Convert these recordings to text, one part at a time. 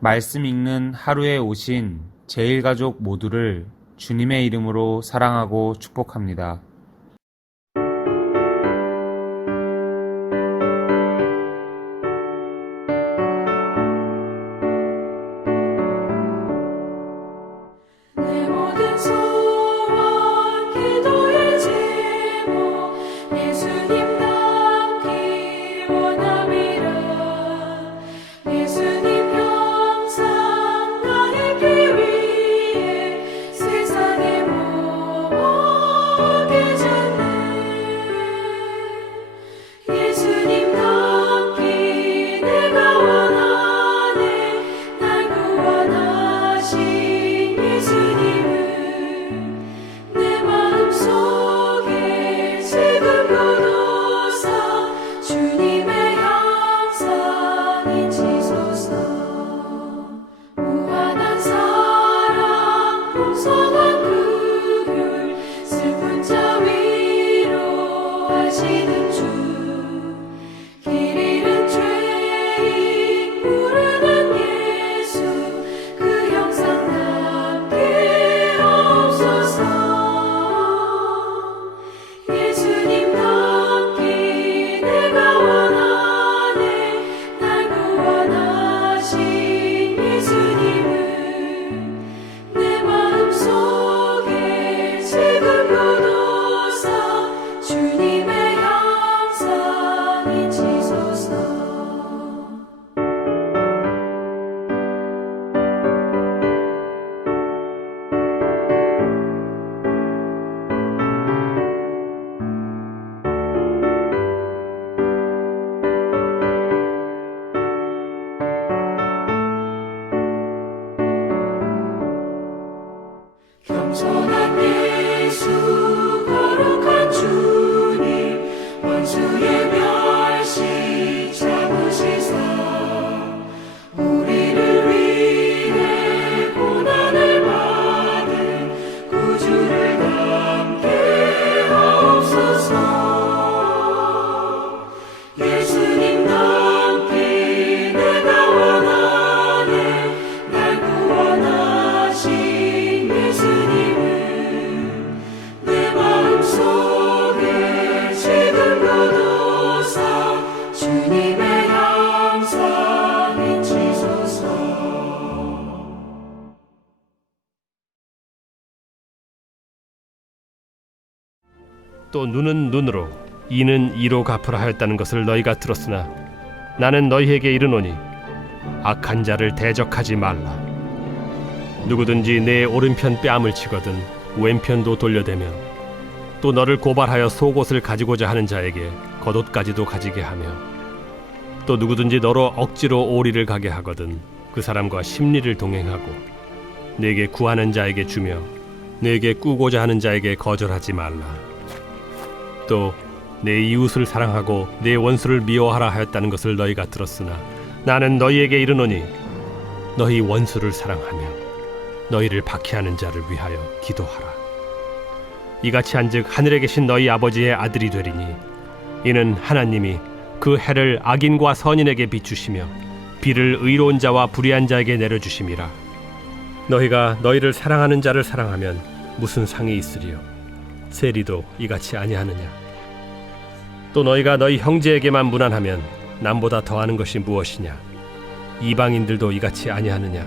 말씀 읽는 하루에 오신 제일가족 모두를 주님의 이름으로 사랑하고 축복합니다. 내 모든 소원 기도의 제목 예수님 닮기 원함이라. 예수님 형상 나누기 위해 세상에 모게 졌네. 예수님 닮기 내가 원하네. 날 구원하신 예수님을 내 마음속에 지금도 두사 주님의 형상 잊히소서. 무한한 사랑 풍성한 긍휼 슬픈 자 위로하시는 주. 길 잃은 죄인 부르는 예수 그 형상 닮게 없소서. 예수님 닮기 내가 원하네. 날 구원하신 예수님을 내 마음속에 지금도 두사 주님의 형상 잊히소서. 겸손한 예수 거룩한 주님 원수의 멸시 참으시사 우리를 위해 고난을 받은 구주를 닮게 하옵소서. 예수님 닮기 내가 원하네. 날 구원하신 예수님을 내 마음속에 지금도 두사 주님의 형상 잊히소서. 또 눈은 눈으로 이는 이로 갚으라 하였다는 것을 너희가 들었으나 나는 너희에게 이르노니 악한 자를 대적하지 말라. 누구든지 내 오른편 뺨을 치거든 왼편도 돌려대며 또 너를 고발하여 속옷을 가지고자 하는 자에게 겉옷까지도 가지게 하며 또 누구든지 너로 억지로 오리를 가게 하거든 그 사람과 심리를 동행하고 내게 구하는 자에게 주며 내게 꾸고자 하는 자에게 거절하지 말라. 또 내 이웃을 사랑하고 내 원수를 미워하라 하였다는 것을 너희가 들었으나 나는 너희에게 이르노니 너희 원수를 사랑하며 너희를 박해하는 자를 위하여 기도하라. 이같이 한즉 하늘에 계신 너희 아버지의 아들이 되리니 이는 하나님이 그 해를 악인과 선인에게 비추시며 비를 의로운 자와 불의한 자에게 내려주심이라. 너희가 너희를 사랑하는 자를 사랑하면 무슨 상이 있으리요? 세리도 이같이 아니하느냐? 또 너희가 너희 형제에게만 무난하면 남보다 더하는 것이 무엇이냐? 이방인들도 이같이 아니하느냐?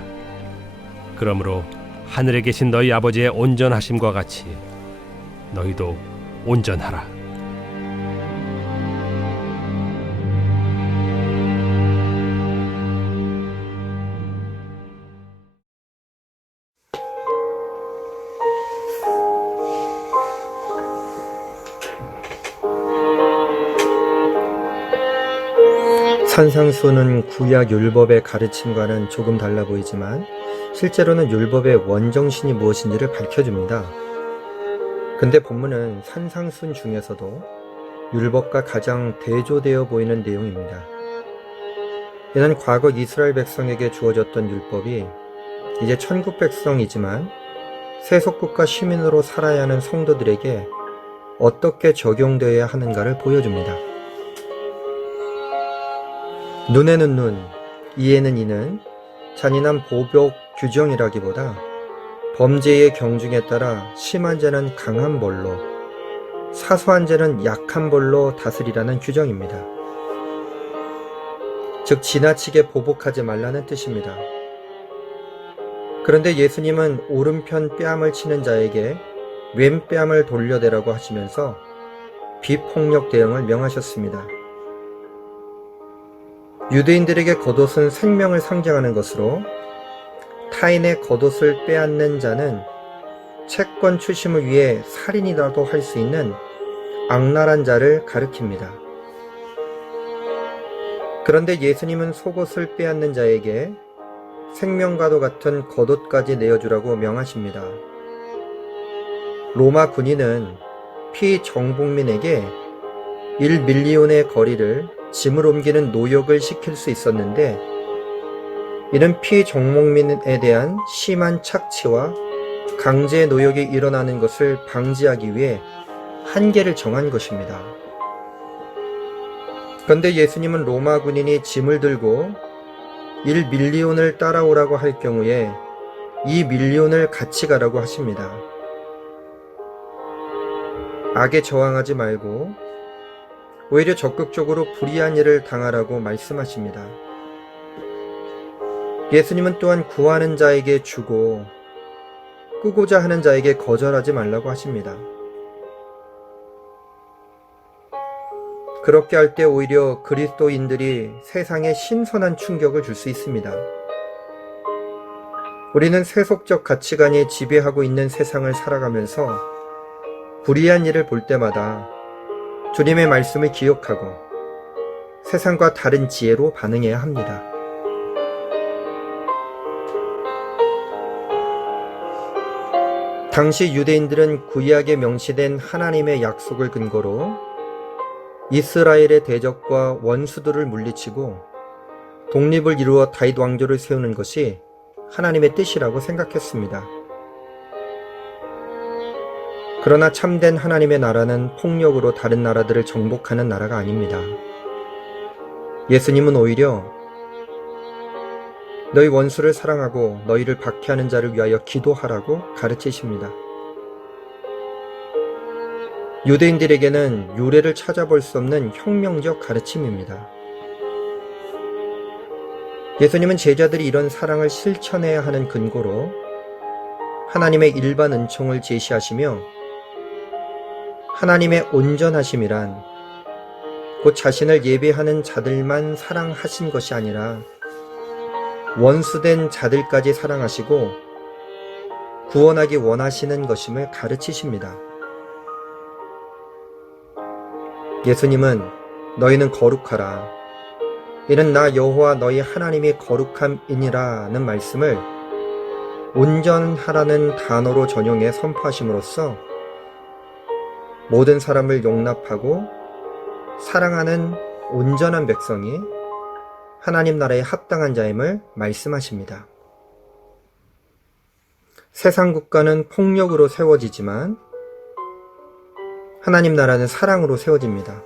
그러므로 하늘에 계신 너희 아버지의 온전하심과 같이 너희도 온전하라. 산상수는 구약 율법의 가르침과는 조금 달라 보이지만 실제로는 율법의 원정신이 무엇인지를 밝혀줍니다. 근데 본문은 산상순 중에서도 율법과 가장 대조되어 보이는 내용입니다. 이는 과거 이스라엘 백성에게 주어졌던 율법이 이제 천국 백성이지만 세속국가 시민으로 살아야 하는 성도들에게 어떻게 적용되어야 하는가를 보여줍니다. 눈에는 눈, 이에는 이는 잔인한 보복 규정이라기보다 범죄의 경중에 따라 심한 죄는 강한 벌로, 사소한 죄는 약한 벌로 다스리라는 규정입니다. 즉 지나치게 보복하지 말라는 뜻입니다. 그런데 예수님은 오른편 뺨을 치는 자에게 왼뺨을 돌려대라고 하시면서 비폭력 대응을 명하셨습니다. 유대인들에게 겉옷은 생명을 상징하는 것으로 타인의 겉옷을 빼앗는 자는 채권 추심을 위해 살인이라도 할 수 있는 악랄한 자를 가리킵니다. 그런데 예수님은 속옷을 빼앗는 자에게 생명과도 같은 겉옷까지 내어주라고 명하십니다. 로마 군인은 피정복민에게 1밀리온의 거리를 짐을 옮기는 노역을 시킬 수 있었는데 이는 피정복민에 대한 심한 착취와 강제 노역이 일어나는 것을 방지하기 위해 한계를 정한 것입니다. 그런데 예수님은 로마 군인이 짐을 들고 1밀리온을 따라오라고 할 경우에 2밀리온을 같이 가라고 하십니다. 악에 저항하지 말고 오히려 적극적으로 불의한 일을 당하라고 말씀하십니다. 예수님은 또한 구하는 자에게 주고 꾸고자 하는 자에게 거절하지 말라고 하십니다. 그렇게 할 때 오히려 그리스도인들이 세상에 신선한 충격을 줄 수 있습니다. 우리는 세속적 가치관이 지배하고 있는 세상을 살아가면서 불의한 일을 볼 때마다 주님의 말씀을 기억하고 세상과 다른 지혜로 반응해야 합니다. 당시 유대인들은 구약에 명시된 하나님의 약속을 근거로 이스라엘의 대적과 원수들을 물리치고 독립을 이루어 다윗 왕조를 세우는 것이 하나님의 뜻이라고 생각했습니다. 그러나 참된 하나님의 나라는 폭력으로 다른 나라들을 정복하는 나라가 아닙니다. 예수님은 오히려 너희 원수를 사랑하고 너희를 박해하는 자를 위하여 기도하라고 가르치십니다. 유대인들에게는 유래를 찾아볼 수 없는 혁명적 가르침입니다. 예수님은 제자들이 이런 사랑을 실천해야 하는 근거로 하나님의 일반 은총을 제시하시며 하나님의 온전하심이란 곧 자신을 예배하는 자들만 사랑하신 것이 아니라 원수된 자들까지 사랑하시고 구원하기 원하시는 것임을 가르치십니다. 예수님은 너희는 거룩하라. 이는 나 여호와 너희 하나님이 거룩함이니라는 말씀을 온전하라는 단어로 전용해 선포하심으로써 모든 사람을 용납하고 사랑하는 온전한 백성이 하나님 나라에 합당한 자임을 말씀하십니다. 세상 국가는 폭력으로 세워지지만 하나님 나라는 사랑으로 세워집니다.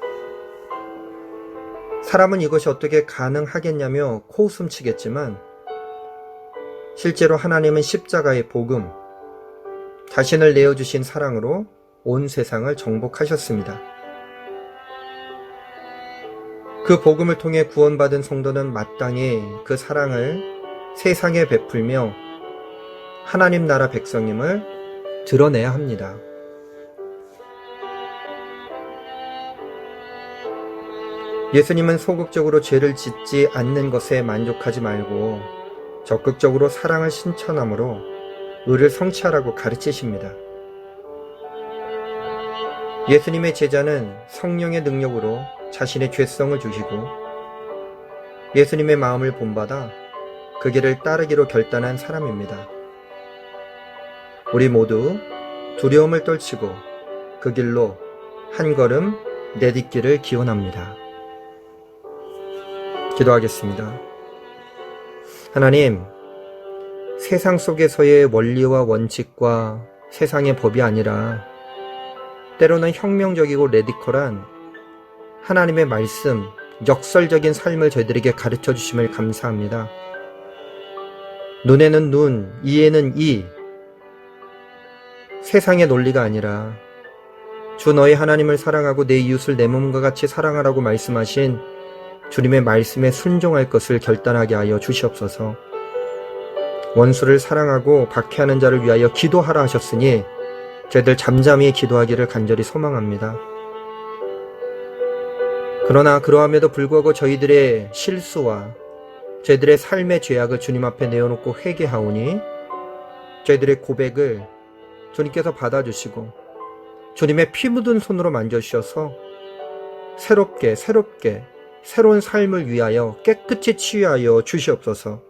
사람은 이것이 어떻게 가능하겠냐며 코웃음 치겠지만 실제로 하나님은 십자가의 복음, 자신을 내어주신 사랑으로 온 세상을 정복하셨습니다. 그 복음을 통해 구원받은 성도는 마땅히 그 사랑을 세상에 베풀며 하나님 나라 백성임을 드러내야 합니다. 예수님은 소극적으로 죄를 짓지 않는 것에 만족하지 말고 적극적으로 사랑을 실천함으로 의를 성취하라고 가르치십니다. 예수님의 제자는 성령의 능력으로 자신의 죄성을 주시고 예수님의 마음을 본받아 그 길을 따르기로 결단한 사람입니다. 우리 모두 두려움을 떨치고 그 길로 한 걸음 내딛기를 기원합니다. 기도하겠습니다. 하나님, 세상 속에서의 원리와 원칙과 세상의 법이 아니라 때로는 혁명적이고 레디컬한 하나님의 말씀, 역설적인 삶을 저희들에게 가르쳐 주심을 감사합니다. 눈에는 눈, 이에는 이. 세상의 논리가 아니라 주 너희 하나님을 사랑하고 내 이웃을 내 몸과 같이 사랑하라고 말씀하신 주님의 말씀에 순종할 것을 결단하게 하여 주시옵소서. 원수를 사랑하고 박해하는 자를 위하여 기도하라 하셨으니 저희들 잠잠히 기도하기를 간절히 소망합니다. 그러나 그러함에도 불구하고 저희들의 실수와 저희들의 삶의 죄악을 주님 앞에 내어놓고 회개하오니 저희들의 고백을 주님께서 받아주시고 주님의 피 묻은 손으로 만져주셔서 새롭게 새로운 삶을 위하여 깨끗이 치유하여 주시옵소서.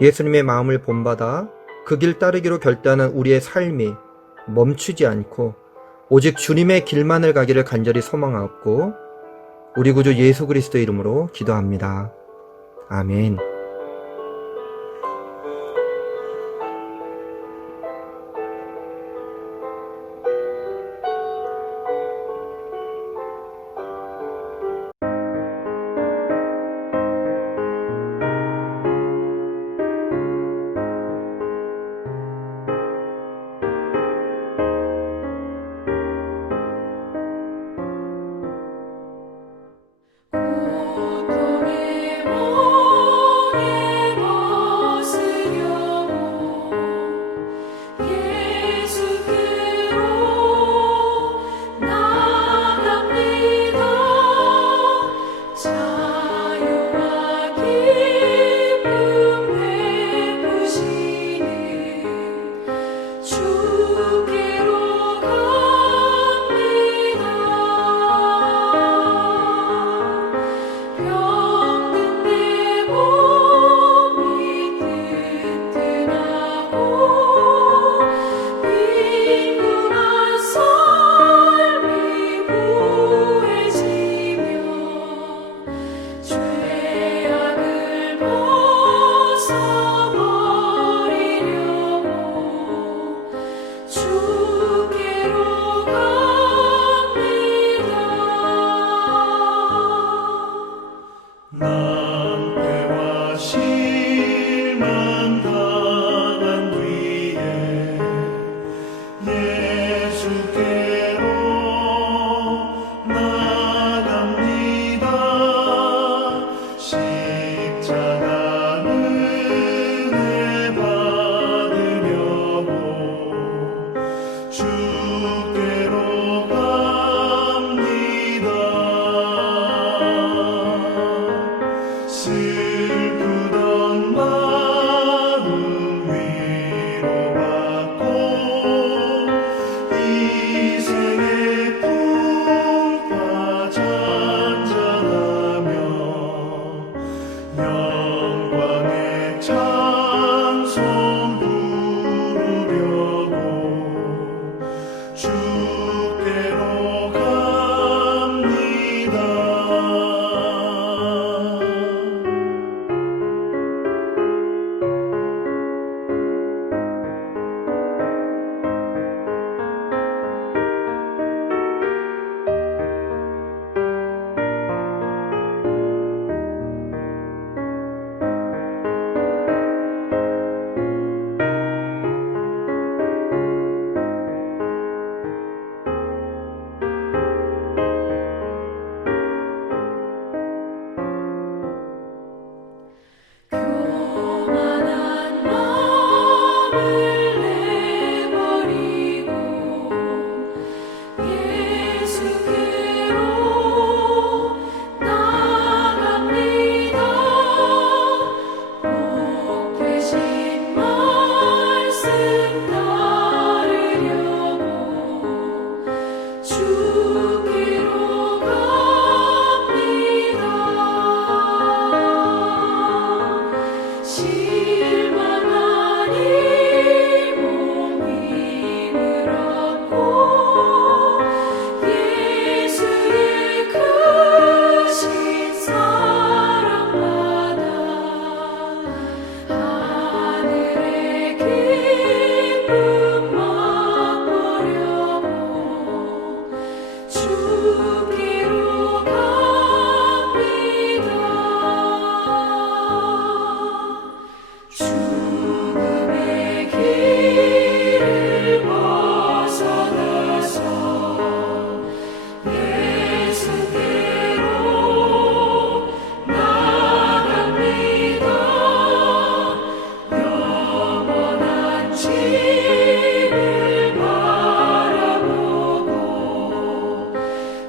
예수님의 마음을 본받아 그 길 따르기로 결단한 우리의 삶이 멈추지 않고 오직 주님의 길만을 가기를 간절히 소망하옵고 우리 구주 예수 그리스도의 이름으로 기도합니다. 아멘. 고통의 모든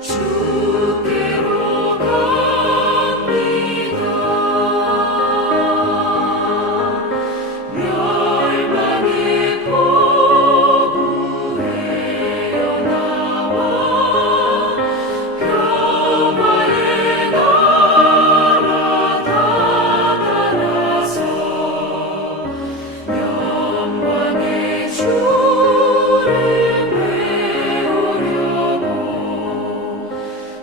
주께로 갑니다. 멸망의 포구에어 나와 평화의 나라 다다라서 영광의 주를 배우려고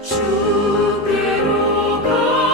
주께로 갑니다.